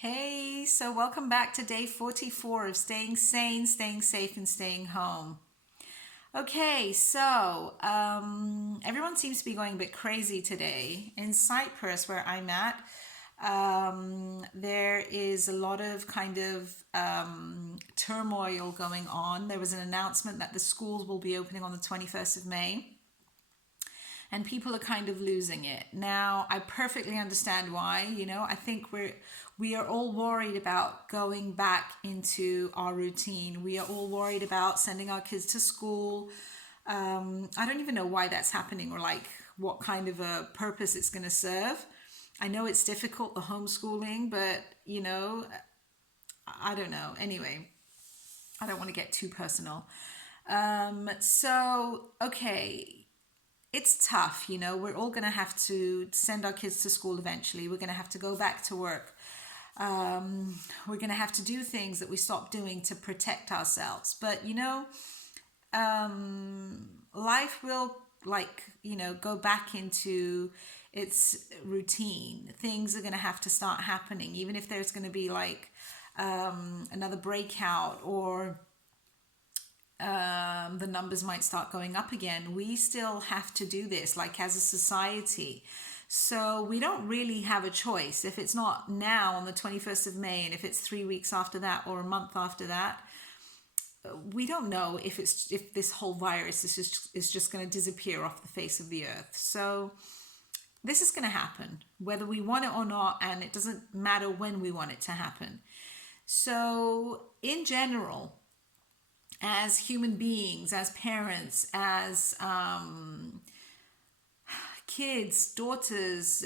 Hey, so welcome back to day 44 of staying sane, staying safe, and staying home. Okay, so everyone seems to be going a bit crazy today. In Cyprus, where I'm at, there is a lot of kind of turmoil going on. There was an announcement that the schools will be opening on the 21st of May, and people are kind of losing it. Now, I perfectly understand why. I think we are all worried about going back into our routine. We are all worried about sending our kids to school. I don't even know why that's happening, or like what kind of a purpose it's going to serve. I know it's difficult, the homeschooling, but I don't know. Anyway, I don't want to get too personal. Okay, it's tough. We're all going to have to send our kids to school eventually. We're going to have to go back to work. We're going to have to do things that we stopped doing to protect ourselves. But life will, go back into its routine. Things are going to have to start happening, even if there's going to be another breakout, or the numbers might start going up again. We still have to do this, like as a society. So we don't really have a choice. If it's not now on the 21st of May, and if it's 3 weeks after that or a month after that, we don't know if this whole virus is just going to disappear off the face of the earth. So this is going to happen, whether we want it or not, and it doesn't matter when we want it to happen. So in general, as human beings, as parents, as kids, daughters,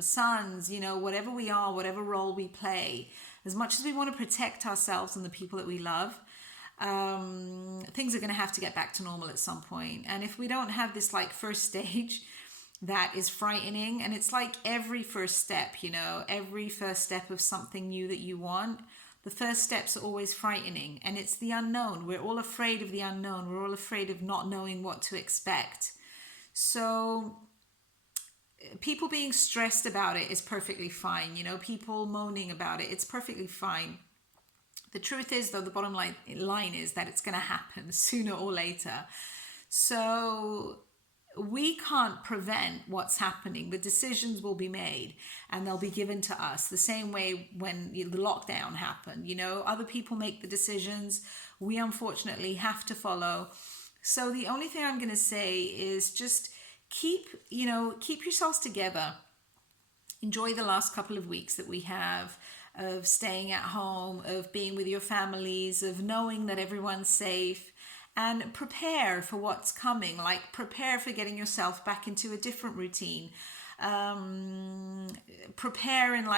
sons, whatever we are, whatever role we play, as much as we want to protect ourselves and the people that we love, things are going to have to get back to normal at some point. And if we don't have this first stage, that is frightening. And it's like every first step, every first step of something new that you want. The first steps are always frightening, and it's the unknown. We're all afraid of the unknown. We're all afraid of not knowing what to expect. So people being stressed about it is perfectly fine. People moaning about it, it's perfectly fine. The truth is, though, the bottom line is that it's going to happen sooner or later. So we can't prevent what's happening. The decisions will be made, and they'll be given to us the same way when the lockdown happened. Other people make the decisions. We unfortunately have to follow. So the only thing I'm going to say is just keep yourselves together. Enjoy the last couple of weeks that we have of staying at home, of being with your families, of knowing that everyone's safe, and prepare for what's coming. Like, prepare for getting yourself back into a different routine. Prepare in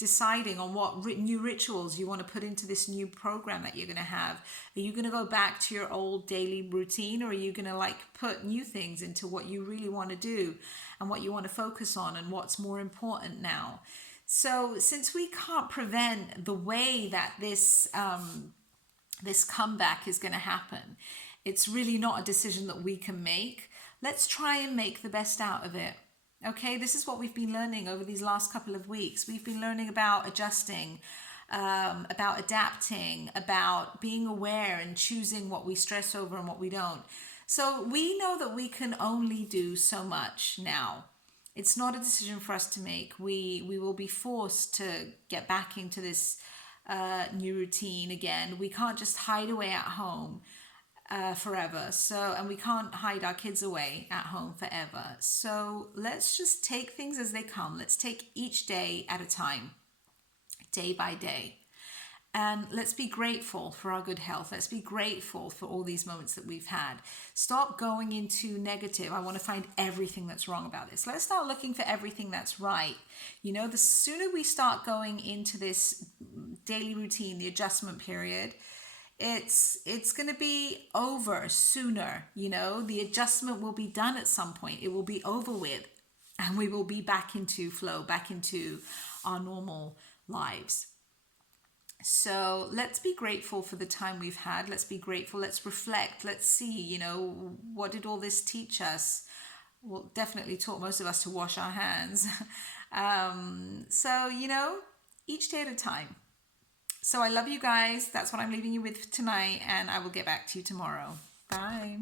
deciding on what new rituals you want to put into this new program that you're going to have. Are you going to go back to your old daily routine, or are you going to put new things into what you really want to do and what you want to focus on and what's more important now? So since we can't prevent the way that this comeback is going to happen, it's really not a decision that we can make. Let's try and make the best out of it. Okay, this is what we've been learning over these last couple of weeks. We've been learning about adjusting, about adapting, about being aware and choosing what we stress over and what we don't. So we know that we can only do so much now. It's not a decision for us to make. We will be forced to get back into this new routine again. We can't just hide away at home forever. So, and we can't hide our kids away at home forever. So let's just take things as they come. Let's take each day at a time, day by day. And let's be grateful for our good health. Let's be grateful for all these moments that we've had. Stop going into negative. I want to find everything that's wrong about this. Let's start looking for everything that's right. The sooner we start going into this daily routine, the adjustment period, it's going to be over sooner. The adjustment will be done at some point. It will be over with, and we will be back into flow, back into our normal lives. So let's be grateful for the time we've had. Let's be grateful. Let's reflect. Let's see, what did all this teach us? Well, definitely taught most of us to wash our hands. So, each day at a time. So I love you guys. That's what I'm leaving you with tonight, and I will get back to you tomorrow. Bye.